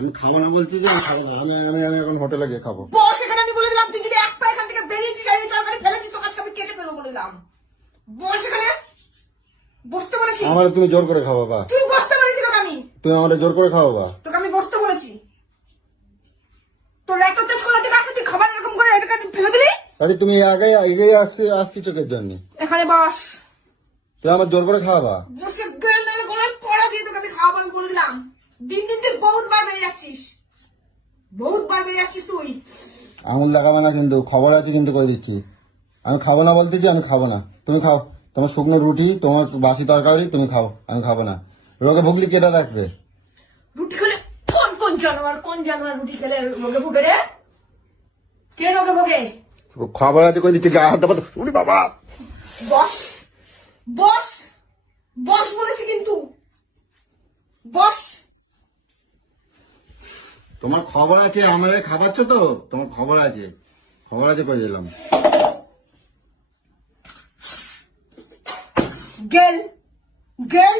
আমি খাবো না বলছি যে আমি খাবো না। আমি এখন হোটেলে গিয়ে খাবো। বস এখানে আমি বলে দিলাম, তুই যদি এক পা এখান থেকে বেরিয়েছিস আমি তরকারি ফেলেছিস তোর কাছে আমি কেটে ফেলবো বলে দিলাম। বস এখানে বসতে বলেছি। আমার তুমি জোর করে খাও বাবা। তুই বসতে বলেছি তোকে আমি। তুমি আমাদের জোর করে খাও বাবা। তোকে আমি বসতে বলেছি। তোর এত তেজ করাতে কাছে তুই খাবার এরকম করে এটা ফেলে দিলি। তাহলে তুমি আগে আসছি চোখের জন্য। এখানে বস। তুই আমার জোর করে খাওয়াবা। বসে গেলে গলায় পড়া দিয়ে তোকে আমি খাওয়াবো আমি বলে দিলাম। দিন দিন তুই বহুত বার বেড়ে যাচ্ছিস, বহুত বার বেড়ে যাচ্ছিস তুই। আঙুল দেখাবে না কিন্তু, খবর আছে কিন্তু করে দিচ্ছি। আমি খাবো না বলতেছি, আমি খাবো না। তুমি খাও, তোমার শুকনো রুটি, তোমার বাসি তরকারি তুমি খাও, আমি খাবো না। রোগে ভুগলি কেটে রাখবে। রুটি খেলে কোন জানোয়ার রুটি খেলে রোগে ভোগে রে? কে রোগে ভোগে? খবর আছে করে দিচ্ছি, গায়ে হাত দেবো। উনি বাবা। বস বস বস বলেছি কিন্তু, বস। তোমার খবর আছে, আমার খাবারছ তো, তোমার খবর আছে করে দিলাম। গেল গেল